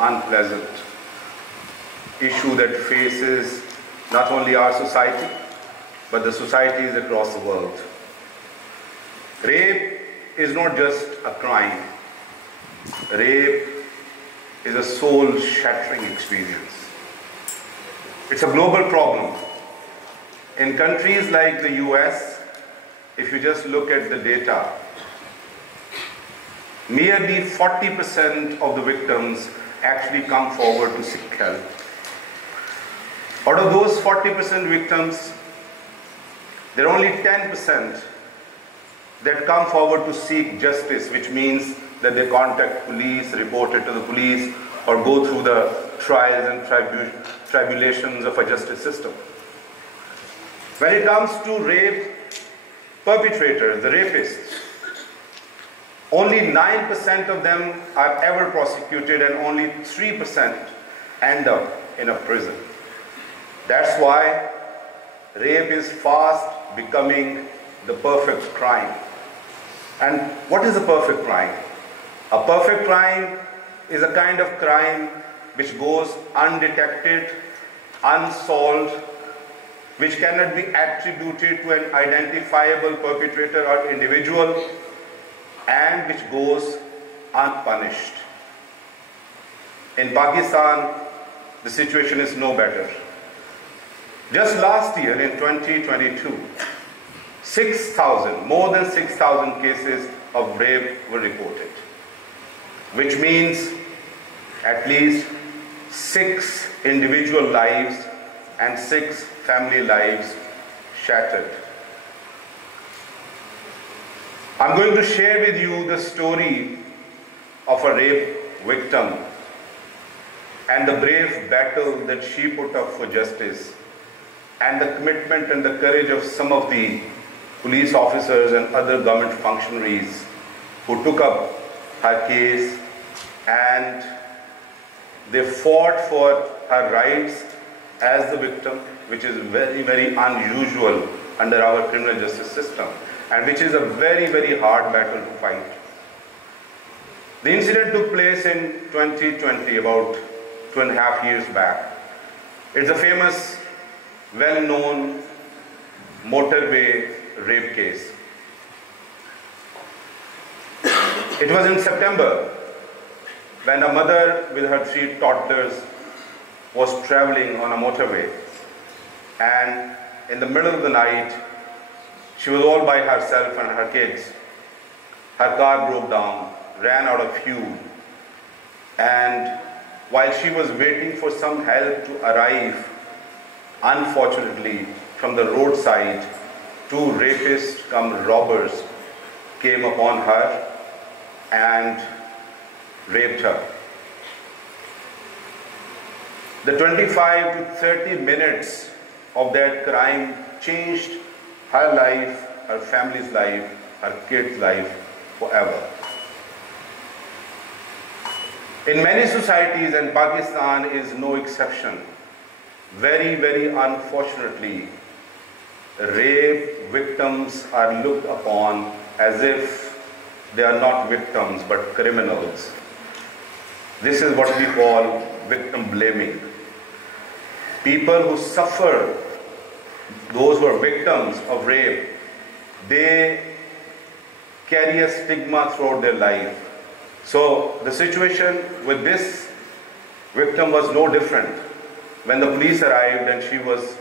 unpleasant issue that faces not only our society, but the societies across the world. Rape is not just a crime. Rape is a soul-shattering experience. It's a global problem. In countries like the US, if you just look at the data, merely 40% of the victims actually come forward to seek help. Out of those 40% victims, there are only 10% that come forward to seek justice, which means that they contact police, report it to the police, or go through the trials and tribulations of a justice system. When it comes to rape perpetrators, the rapists, only 9% of them are ever prosecuted and only 3% end up in a prison. That's why rape is fast becoming the perfect crime. And what is a perfect crime? A perfect crime is a kind of crime which goes undetected, unsolved, which cannot be attributed to an identifiable perpetrator or individual, and which goes unpunished. In Pakistan, the situation is no better. Just last year, in 2022, more than 6,000 cases of rape were reported, which means at least 6 individual lives and 6 family lives shattered. I'm going to share with you the story of a rape victim and the brave battle that she put up for justice, and the commitment and the courage of some of the police officers and other government functionaries who took up her case, and they fought for her rights as the victim, which is very, very unusual under our criminal justice system, and which is a very, very hard battle to fight. The incident took place in 2020, about 2.5 years back. It's a famous, well-known motorway rape case. It was in September when a mother with her 3 toddlers was traveling on a motorway, and in the middle of the night, she was all by herself and her kids. Her car broke down, ran out of fuel, and while she was waiting for some help to arrive, unfortunately, from the roadside, 2 rapists cum robbers came upon her and raped her. The 25 to 30 minutes of that crime changed her life, her family's life, her kids' life forever. In many societies, and Pakistan is no exception, very, very unfortunately, rape victims are looked upon as if they are not victims but criminals. This is what we call victim blaming. People who suffer, those who are victims of rape, they carry a stigma throughout their life. So the situation with this victim was no different. When the police arrived and she was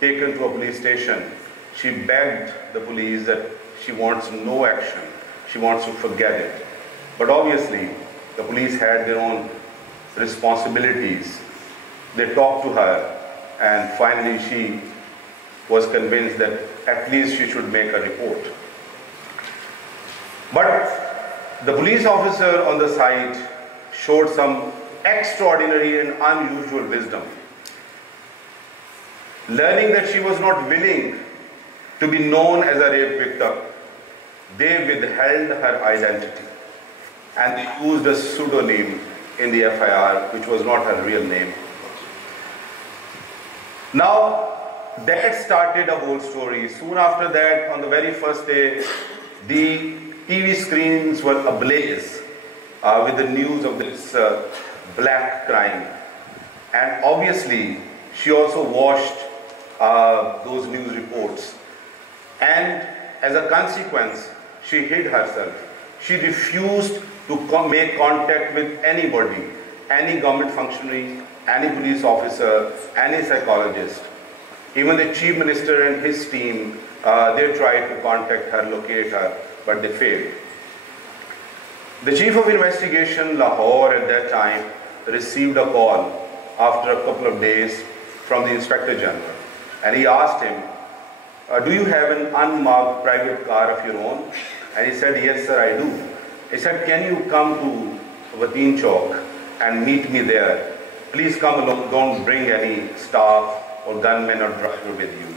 taken to a police station, she begged the police that she wants no action. She wants to forget it. But obviously, the police had their own responsibilities. They talked to her, and finally she was convinced that at least she should make a report. But the police officer on the site showed some extraordinary and unusual wisdom. Learning that she was not willing to be known as a rape victim, they withheld her identity and they used a pseudonym in the FIR, which was not her real name. Now, that started a whole story. Soon after that, on the very first day, the TV screens were ablaze with the news of this black crime. And obviously, she also watched those news reports. And as a consequence, she hid herself. She refused to make contact with anybody, any government functionary, any police officer, any psychologist. Even the chief minister and his team, they tried to contact her, locate her, but they failed. The chief of investigation, Lahore, at that time, received a call after a couple of days from the Inspector General. And he asked him, do you have an unmarked private car of your own? And he said, yes, sir, I do. He said, can you come to Wateen Chowk and meet me there? Please come along, don't bring any staff or gunmen or driver with you.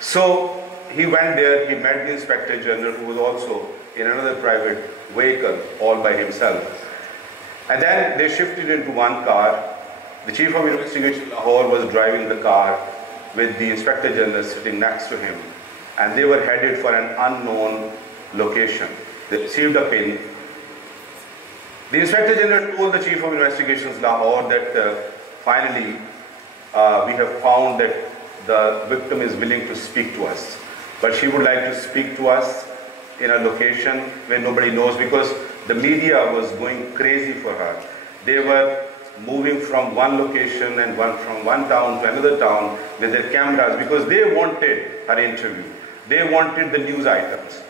So he went there, he met the Inspector General, who was also in another private vehicle all by himself. And then they shifted into one car. The Chief of Investigation Lahore was driving the car with the Inspector General sitting next to him. And they were headed for an unknown location. They received a pin. The Inspector General told the Chief of Investigations Lahore that finally we have found that the victim is willing to speak to us. But she would like to speak to us in a location where nobody knows, because the media was going crazy for her. They were moving from one location and from one town to another town with their cameras because they wanted her interview. They wanted the news items.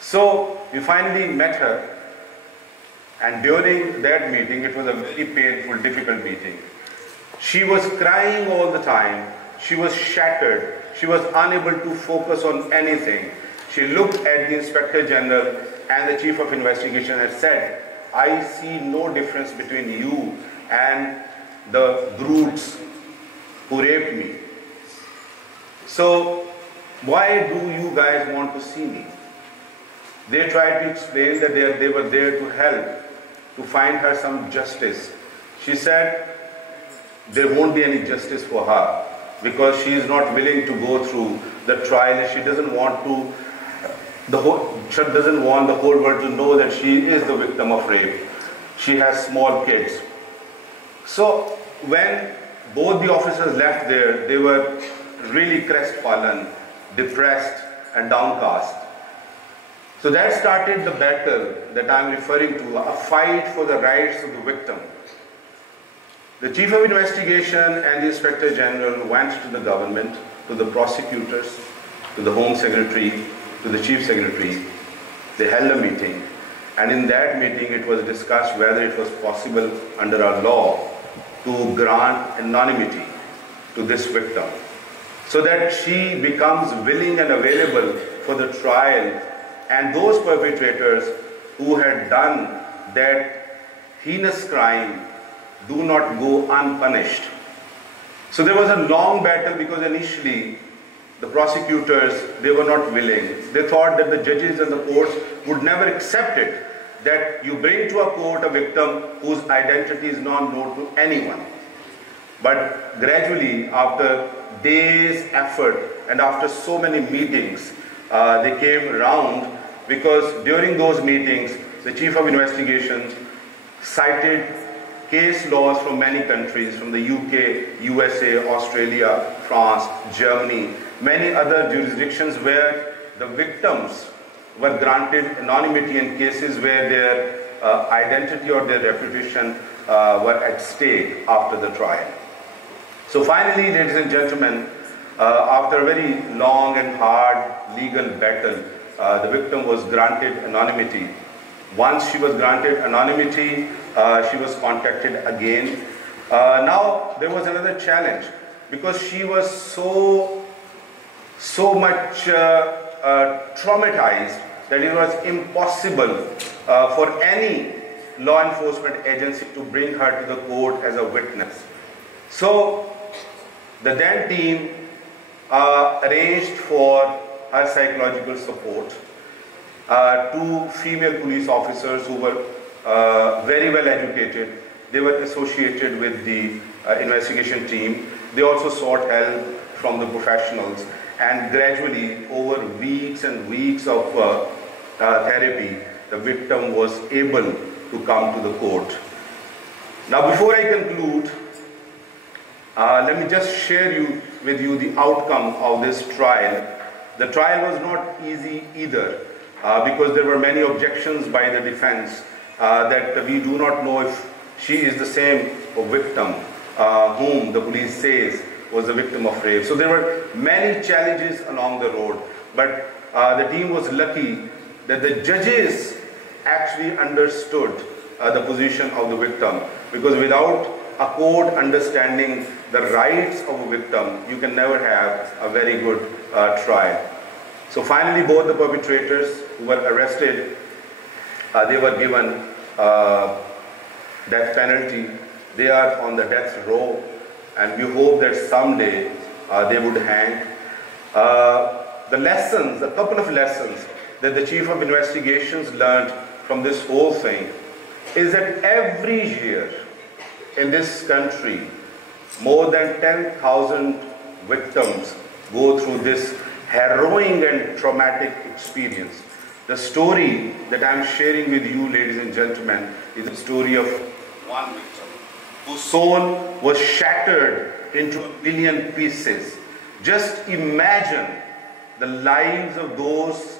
So we finally met her, and during that meeting, it was a very painful, difficult meeting. She was crying all the time. She was shattered. She was unable to focus on anything. She looked at the Inspector General and the Chief of Investigation and said, I see no difference between you and the brutes who raped me. So why do you guys want to see me? They tried to explain that they were there to help, to find her some justice. She said there won't be any justice for her because she is not willing to go through the trial, and she doesn't want the whole world to know that she is the victim of rape. She has small kids. So when both the officers left there, they were really crestfallen, depressed and downcast. So that started the battle that I'm referring to, a fight for the rights of the victim. The Chief of Investigation and the Inspector General went to the government, to the prosecutors, to the Home Secretary, to the Chief Secretary. They held a meeting, and in that meeting it was discussed whether it was possible under our law to grant anonymity to this victim so that she becomes willing and available for the trial, and those perpetrators who had done that heinous crime do not go unpunished. So there was a long battle because initially the prosecutors, they were not willing. They thought that the judges and the courts would never accept it, that you bring to a court a victim whose identity is not known to anyone. But gradually, after days' effort and after so many meetings, they came around, because during those meetings, the Chief of Investigation cited case laws from many countries, from the UK, USA, Australia, France, Germany, many other jurisdictions where the victims were granted anonymity in cases where their identity or their reputation were at stake after the trial. So finally, ladies and gentlemen, after a very long and hard legal battle, the victim was granted anonymity. Once she was granted anonymity, she was contacted again. Now there was another challenge, because she was so much traumatized that it was impossible for any law enforcement agency to bring her to the court as a witness. So the then team arranged for her psychological support. Two female police officers who were very well educated. They were associated with the investigation team. They also sought help from the professionals, and gradually, over weeks and weeks of therapy, the victim was able to come to the court. Now, before I conclude, let me just share with you the outcome of this trial. The trial was not easy either, because there were many objections by the defense that we do not know if she is the same victim whom the police says was the victim of rape. So there were many challenges along the road, but the team was lucky that the judges actually understood the position of the victim, because without a court understanding the rights of a victim, you can never have a very good trial. So finally, both the perpetrators who were arrested, they were given death penalty. They are on the death row, and we hope that someday they would hang. The lessons, a couple of lessons that the Chief of Investigations learned from this whole thing is that every year in this country, more than 10,000 victims go through this harrowing and traumatic experience. The story that I'm sharing with you, ladies and gentlemen, is the story of one victim whose soul was shattered into a million pieces. Just imagine the lives of those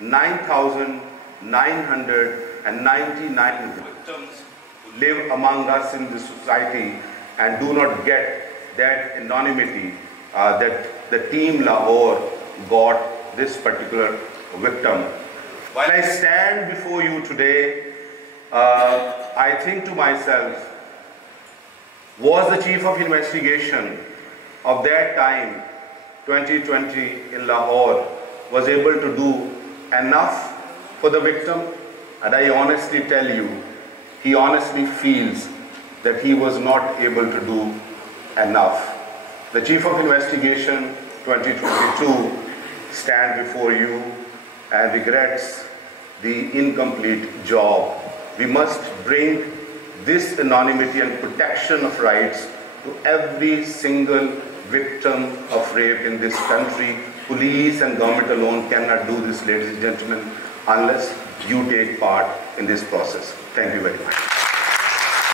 9,999 victims who live among us in this society and do not get that anonymity that the Team Lahore got this particular victim. While I stand before you today, I think to myself, was the Chief of Investigation of that time, 2020 in Lahore, was able to do enough for the victim? And I honestly tell you, he honestly feels that he was not able to do enough. The Chief of Investigation 2022 stands before you and regrets the incomplete job. We must bring this anonymity and protection of rights to every single victim of rape in this country. Police and government alone cannot do this, ladies and gentlemen, unless you take part in this process. Thank you very much.